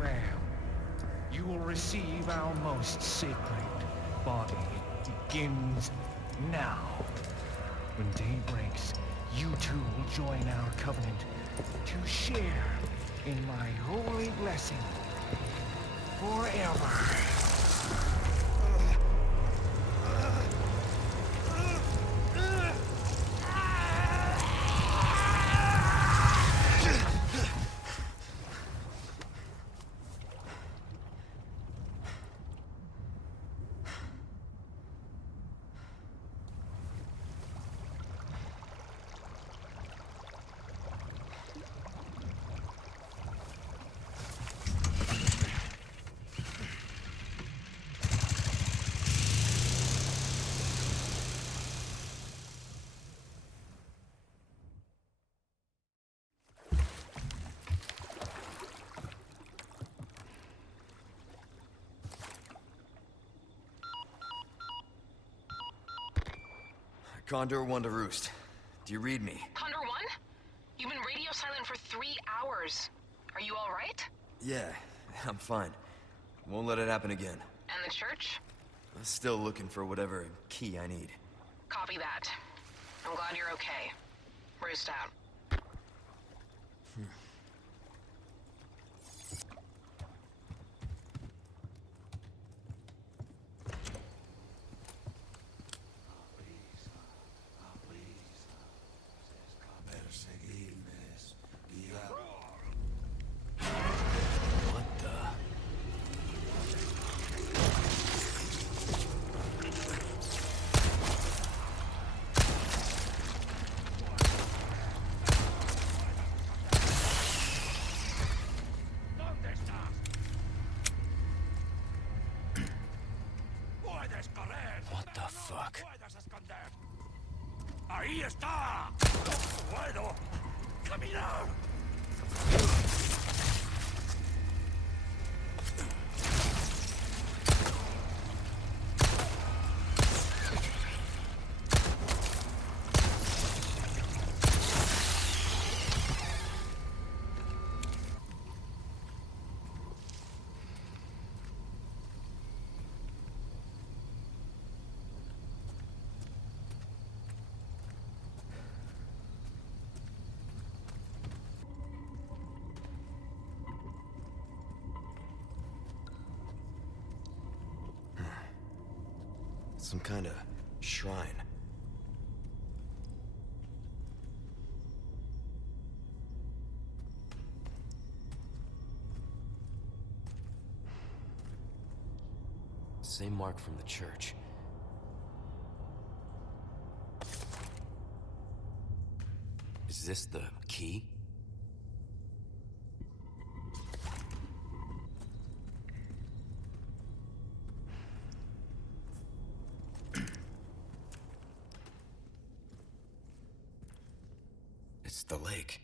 lamb. You will receive our most sacred body. It Begins now. When day breaks, you too will join our covenant to share in my holy blessing forever. Condor 1 to Roost. Do you read me? Condor 1? You've been radio silent for three hours. Are you alright? Yeah, I'm fine. Won't let it happen again. And the church? I'm still looking for whatever key I need. Copy that. I'm glad you're okay. Roost out. What the fuck? ¡Ahí está! ¡No puedo! ¡Caminar! Some kind of shrine. Same mark from the church. Is this the key? The lake.